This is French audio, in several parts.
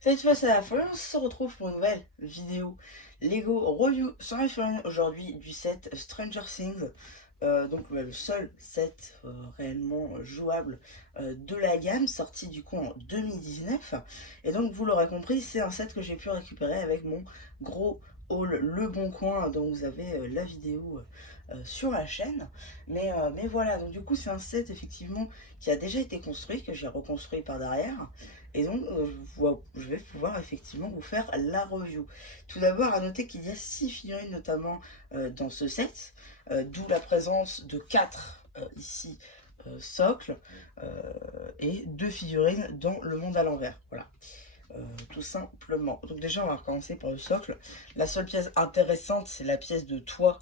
Cette fois, c'est la fin. On se retrouve pour une nouvelle vidéo Lego Review sur iPhone aujourd'hui du set Stranger Things. Donc le seul set réellement jouable de la gamme, sorti du coup en 2019. Et donc vous l'aurez compris, c'est un set que j'ai pu récupérer avec mon gros haul Le Bon Coin, dont vous avez la vidéo sur la chaîne. Mais voilà, donc du coup c'est un set effectivement qui a déjà été construit, que j'ai reconstruit par derrière. Et donc, je vais pouvoir effectivement vous faire la review. Tout d'abord, à noter qu'il y a 6 figurines notamment dans ce set, d'où la présence de 4 ici socles et 2 figurines dans le monde à l'envers. Voilà. Tout simplement. Donc déjà, on va recommencer par le socle. La seule pièce intéressante, c'est la pièce de toit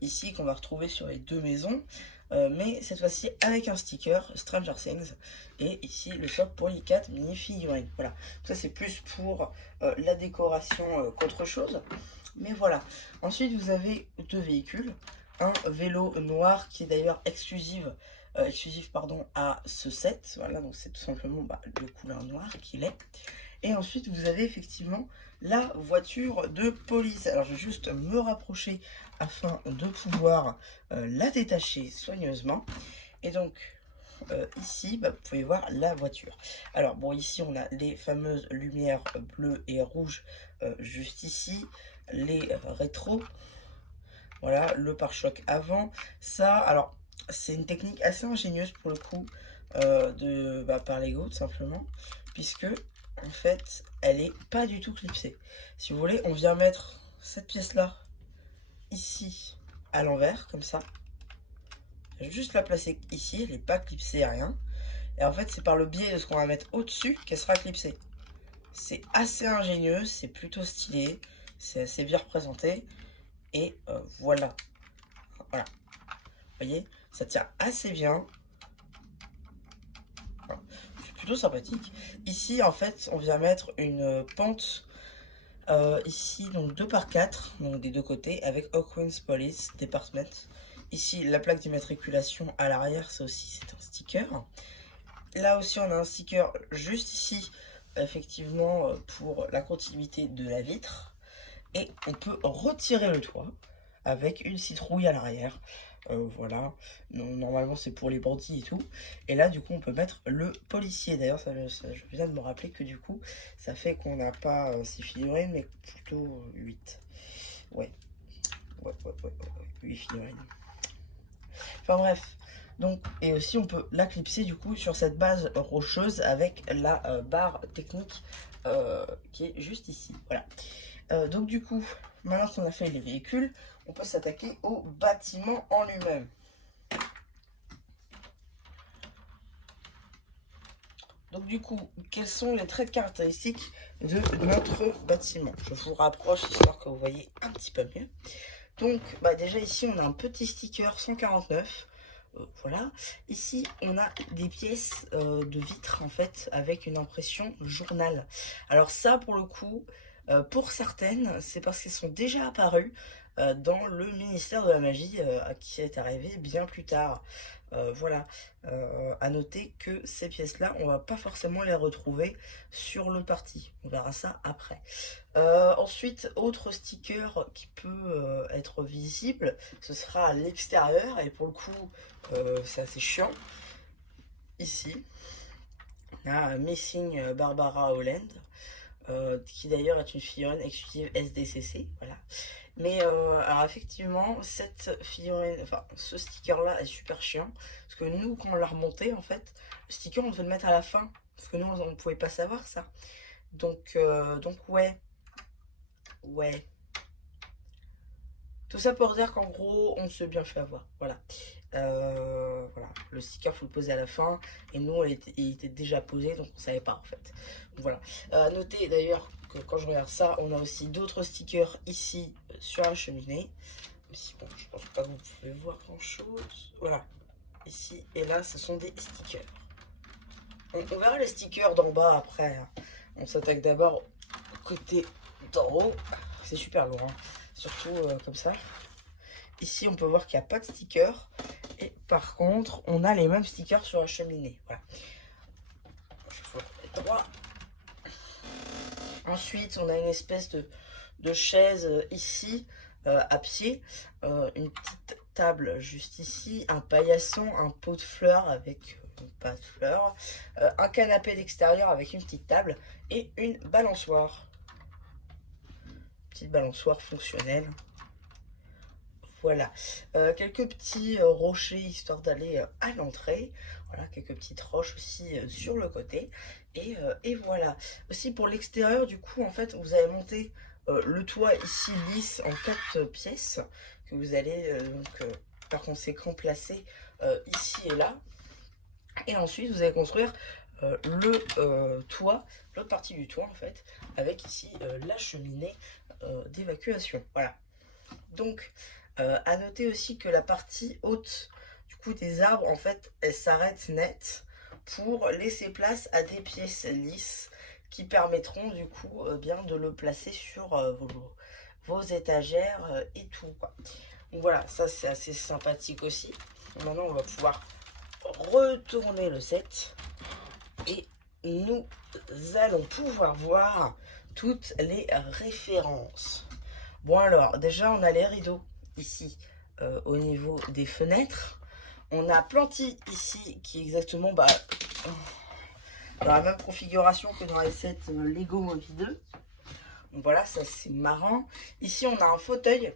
ici qu'on va retrouver sur les deux maisons. Mais cette fois-ci avec un sticker Stranger Things. Et ici, le socle pour les 4 mini-figurines. Voilà. Ça, c'est plus pour la décoration qu'autre chose. Mais voilà. Ensuite, vous avez deux véhicules. Un vélo noir qui est d'ailleurs exclusif pardon, à ce set. Voilà, donc c'est tout simplement de couleur noire qu'il est. Et ensuite, vous avez effectivement la voiture de police. Alors, je vais juste me rapprocher afin de pouvoir la détacher soigneusement. Et donc, ici, vous pouvez voir la voiture. Alors, bon, ici, on a les fameuses lumières bleues et rouges juste ici. Les rétros. Voilà, le pare-choc avant. Ça, alors, c'est une technique assez ingénieuse pour le coup par Lego, tout simplement. Puisque en fait, elle est pas du tout clipsée. Si vous voulez, on vient mettre cette pièce-là ici à l'envers, comme ça. Je vais juste la placer ici, elle n'est pas clipsée, rien. Et en fait, c'est par le biais de ce qu'on va mettre au-dessus qu'elle sera clipsée. C'est assez ingénieux, c'est plutôt stylé, c'est assez bien représenté. Et voilà. Voilà. Vous voyez, ça tient assez bien. Voilà. C'est plutôt sympathique. Ici, en fait, on vient mettre une pente ici, donc 2 par 4, donc des deux côtés, avec Hawkwinds Police Department. Ici, la plaque d'immatriculation à l'arrière, ça aussi, c'est un sticker. Là aussi, on a un sticker juste ici, effectivement, pour la continuité de la vitre. Et on peut retirer le toit avec une citrouille à l'arrière. Voilà, normalement c'est pour les bandits et tout. Et là du coup on peut mettre le policier. D'ailleurs je viens de me rappeler que du coup ça fait qu'on n'a pas 6 figurines mais plutôt 8. Ouais. 8 figurines. Enfin bref. Donc, et aussi on peut la clipser du coup sur cette base rocheuse avec la barre technique qui est juste ici. Voilà. Donc du coup, maintenant qu'on a fait les véhicules, on peut s'attaquer au bâtiment en lui-même. Donc du coup, quels sont les traits caractéristiques de notre bâtiment? Je vous rapproche histoire que vous voyez un petit peu mieux. Donc déjà ici on a un petit sticker 149. Voilà, ici on a des pièces de vitre en fait avec une impression journal. Alors ça pour le coup, pour certaines, c'est parce qu'elles sont déjà apparues dans le ministère de la magie qui est arrivé bien plus tard. Voilà, à noter que ces pièces-là, on va pas forcément les retrouver sur le parti. On verra ça après. Ensuite, autre sticker qui peut être visible, ce sera à l'extérieur et pour le coup, c'est assez chiant. Ici, on a Missing Barbara Holland, qui d'ailleurs est une figurine exclusive SDCC, voilà. Mais alors effectivement, cette figurine, enfin ce sticker-là est super chiant, parce que nous, quand on l'a remonté, en fait, le sticker on devait le mettre à la fin, parce que nous on ne pouvait pas savoir ça. Donc ouais. Tout ça pour dire qu'en gros, on s'est bien fait avoir. Voilà. Voilà. Le sticker, faut le poser à la fin. Et nous, il était déjà posé, donc on savait pas en fait. Donc, voilà. Notez d'ailleurs que quand je regarde ça, on a aussi d'autres stickers ici sur la cheminée. Même si bon, je pense pas que vous pouvez voir grand chose. Voilà. Ici et là, ce sont des stickers. On verra les stickers d'en bas après. Hein. On s'attaque d'abord côté d'en haut. C'est super lourd. Hein. Surtout comme ça. Ici, on peut voir qu'il n'y a pas de sticker. Et par contre, on a les mêmes stickers sur la cheminée. Voilà. Je faut être droit. Ensuite, on a une espèce de chaise ici, à pied, une petite table juste ici, un paillasson, un pot de fleurs avec pas de fleurs, un canapé d'extérieur avec une petite table et une balançoire. Petite balançoire fonctionnelle. Voilà, quelques petits rochers histoire d'aller à l'entrée. Voilà, quelques petites roches aussi sur le côté. Et voilà. Aussi pour l'extérieur, du coup, en fait, vous allez monter le toit ici lisse en 4 pièces que vous allez par conséquent placer ici et là. Et ensuite, vous allez construire le toit, l'autre partie du toit en fait, avec ici la cheminée d'évacuation. Voilà. Donc, à noter aussi que la partie haute du coup des arbres, en fait, elle s'arrête net pour laisser place à des pièces lisses qui permettront du coup bien de le placer sur vos étagères et tout quoi. Donc voilà, ça c'est assez sympathique aussi. Maintenant, on va pouvoir retourner le set et nous allons pouvoir voir toutes les références. Bon alors, déjà on a les rideaux ici au niveau des fenêtres. On a Planty ici qui est exactement dans la même configuration que dans les sets Lego Movie 2. Donc voilà, ça c'est marrant. Ici on a un fauteuil.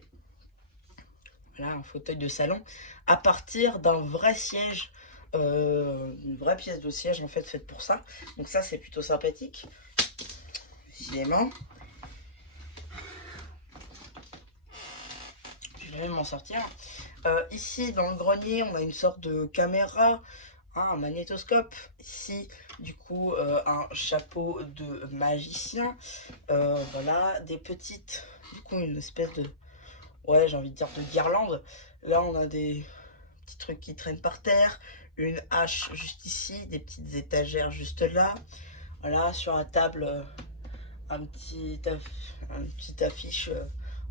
Voilà, un fauteuil de salon à partir d'un vrai siège, une vraie pièce de siège en fait faite pour ça. Donc ça c'est plutôt sympathique. Décidément. Je vais m'en sortir. Ici dans le grenier on a une sorte de caméra, hein, un magnétoscope. Ici du coup un chapeau de magicien. Voilà des petites, du coup une espèce de, ouais j'ai envie de dire de guirlande. Là on a des petits trucs qui traînent par terre, une hache juste ici, des petites étagères juste là. Voilà, sur la table un petit affiche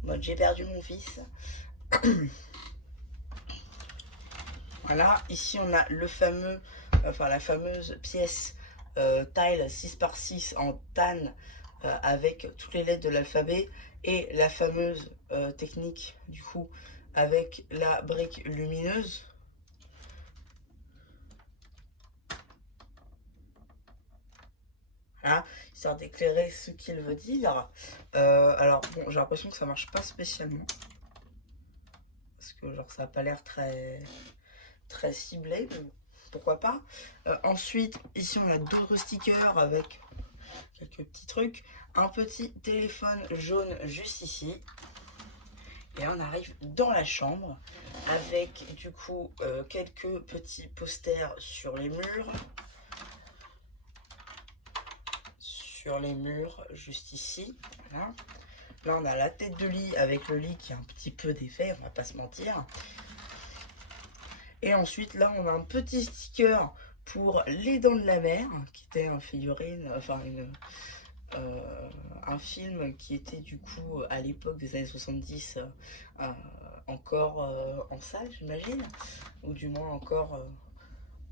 en mode j'ai perdu mon fils. Voilà, ici on a le fameux, la fameuse pièce tile 6x6 en tan avec toutes les lettres de l'alphabet et la fameuse technique du coup avec la brique lumineuse. Voilà, histoire d'éclairer ce qu'il veut dire. Alors bon, j'ai l'impression que ça marche pas spécialement parce que genre ça a pas l'air très ciblé, mais pourquoi pas. Ensuite, ici on a d'autres stickers avec quelques petits trucs. Un petit téléphone jaune juste ici. Et on arrive dans la chambre avec du coup quelques petits posters sur les murs. Sur les murs juste ici. Voilà. Là on a la tête de lit avec le lit qui a un petit peu d'effet, on va pas se mentir. Et ensuite là on a un petit sticker pour les dents de la mer, qui était un figurine, un film qui était du coup à l'époque des années 70 encore en salle j'imagine, ou du moins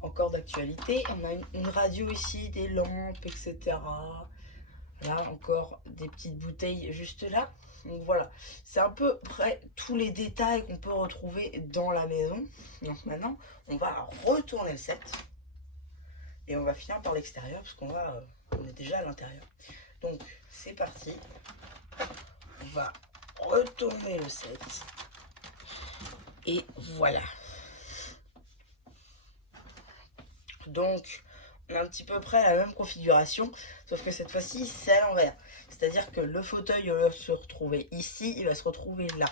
encore d'actualité. On a une radio ici, des lampes, etc. Là encore des petites bouteilles juste là. Donc voilà, c'est à peu près tous les détails qu'on peut retrouver dans la maison. Donc maintenant, on va retourner le set. Et on va finir par l'extérieur parce on est déjà à l'intérieur. Donc c'est parti. On va retourner le set. Et voilà. Donc on a un petit peu près la même configuration, sauf que cette fois-ci c'est à l'envers. C'est-à-dire que le fauteuil va se retrouver ici, il va se retrouver là.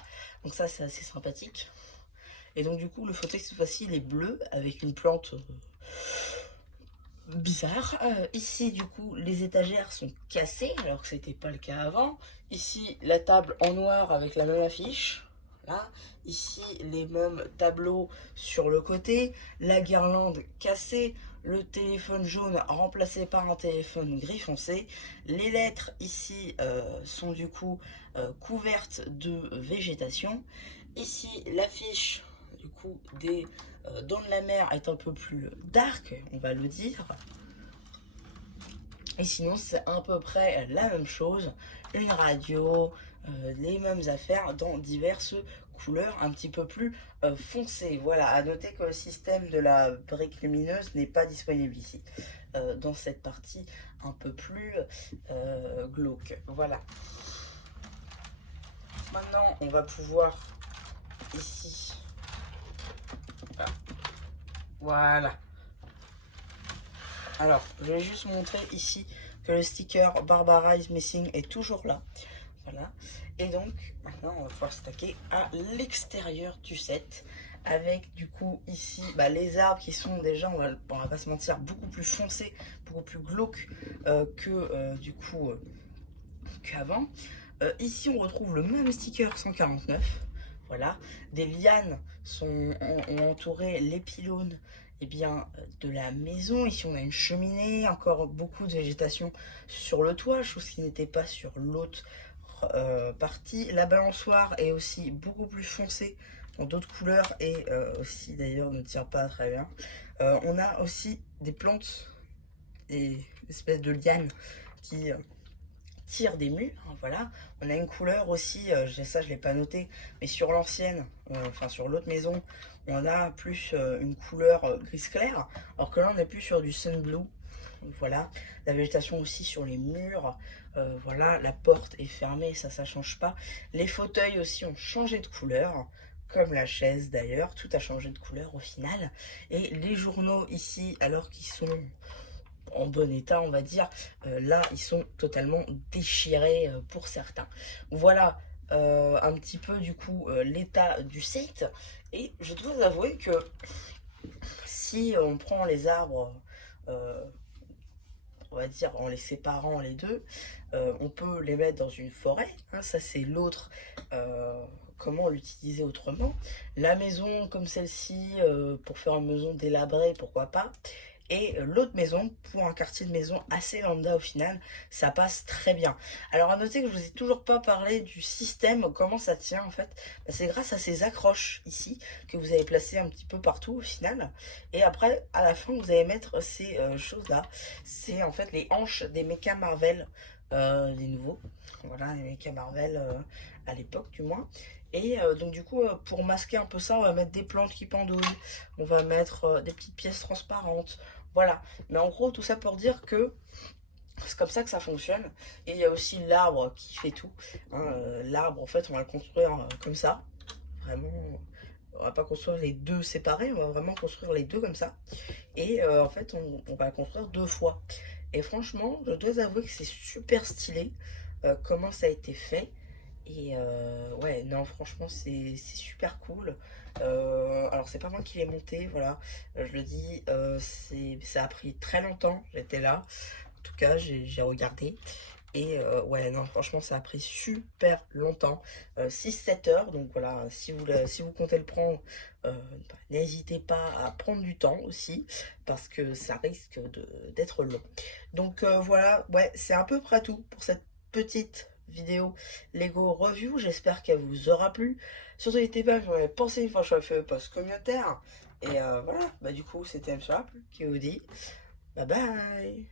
Donc ça c'est assez sympathique. Et donc du coup le fauteuil cette fois-ci il est bleu avec une plante bizarre. Ici du coup les étagères sont cassées alors que c'était pas le cas avant. Ici la table en noir avec la même affiche. Là, ici les mêmes tableaux sur le côté, la guirlande cassée, le téléphone jaune remplacé par un téléphone gris foncé. Les lettres ici sont du coup couvertes de végétation. Ici l'affiche du coup des Dents de la mer est un peu plus dark, on va le dire. Et sinon, c'est à peu près la même chose, une radio, les mêmes affaires dans diverses couleurs un petit peu plus foncées. Voilà, à noter que le système de la brique lumineuse n'est pas disponible ici, dans cette partie un peu plus glauque. Voilà. Maintenant, on va pouvoir ici, voilà. Alors, je vais juste montrer ici que le sticker Barbara is Missing est toujours là. Voilà. Et donc, maintenant, on va pouvoir s'attaquer à l'extérieur du set. Avec, du coup, ici, les arbres qui sont déjà, on va pas se mentir, beaucoup plus foncés, beaucoup plus glauques du coup, qu'avant. Ici, on retrouve le même sticker 149. Voilà. Des lianes ont entouré les pylônes de la maison. Ici, on a une cheminée, encore beaucoup de végétation sur le toit, chose qui n'était pas sur l'autre partie. La balançoire est aussi beaucoup plus foncée, en d'autres couleurs, et aussi d'ailleurs ne tire pas très bien. On a aussi des plantes, des espèces de lianes qui tirent des murs, voilà. On a une couleur aussi, ça je l'ai pas noté, mais sur l'ancienne, enfin sur l'autre maison, on a plus une couleur gris clair, alors que là on est plus sur du sun blue. Voilà, la végétation aussi sur les murs, voilà, la porte est fermée, ça change pas. Les fauteuils aussi ont changé de couleur, comme la chaise d'ailleurs, tout a changé de couleur au final. Et les journaux ici, alors qu'ils sont en bon état, on va dire, là ils sont totalement déchirés pour certains. Voilà un petit peu du coup l'état du set. Et je dois avouer que si on prend les arbres, on va dire en les séparant les deux, on peut les mettre dans une forêt, hein, ça c'est l'autre, comment l'utiliser autrement. La maison comme celle-ci, pour faire une maison délabrée, pourquoi pas. Et l'autre maison, pour un quartier de maison assez lambda au final, ça passe très bien. Alors à noter que je vous ai toujours pas parlé du système, comment ça tient en fait. C'est grâce à ces accroches ici, que vous avez placées un petit peu partout au final. Et après, à la fin, vous allez mettre ces choses-là. C'est en fait les hanches des méca Marvel, les nouveaux. Voilà, les méca Marvel à l'époque du moins. Et donc du coup, pour masquer un peu ça, on va mettre des plantes qui pendouillent, on va mettre des petites pièces transparentes, voilà. Mais en gros, tout ça pour dire que c'est comme ça que ça fonctionne. Et il y a aussi l'arbre qui fait tout, hein. L'arbre, en fait, on va le construire comme ça, vraiment. On va pas construire les deux séparés, on va vraiment construire les deux comme ça. Et en fait, on va le construire deux fois. Et franchement, je dois avouer que c'est super stylé comment ça a été fait. Et ouais, non, franchement, c'est super cool. Alors, c'est pas moi qui l'ai monté, voilà. Je le dis, ça a pris très longtemps, j'étais là. En tout cas, j'ai regardé. Et ouais, non, franchement, ça a pris super longtemps. 6-7 heures. Donc voilà, si vous comptez le prendre, n'hésitez pas à prendre du temps aussi, parce que ça risque d'être long. Donc voilà, ouais, c'est à peu près tout pour cette petite vidéo Lego Review. J'espère qu'elle vous aura plu. Surtout n'hésitez pas à me penser une fois que je fais un post communautaire. Et voilà, du coup c'était MSwap qui vous dit bye bye.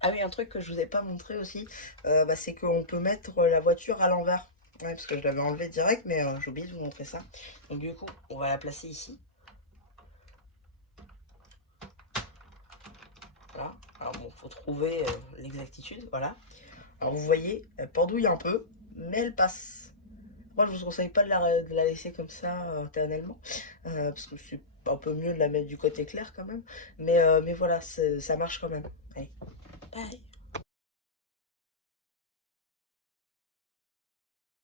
Ah oui, un truc que je vous ai pas montré aussi, c'est qu'on peut mettre la voiture à l'envers. Ouais, parce que je l'avais enlevé direct, mais j'ai oublié de vous montrer ça. Donc du coup, on va la placer ici. Voilà. Alors bon, faut trouver l'exactitude, voilà. Alors vous voyez, elle pendouille un peu, mais elle passe. Moi je vous conseille pas de la laisser comme ça éternellement, parce que c'est un peu mieux de la mettre du côté clair quand même. Mais voilà, ça marche quand même. Allez, bye.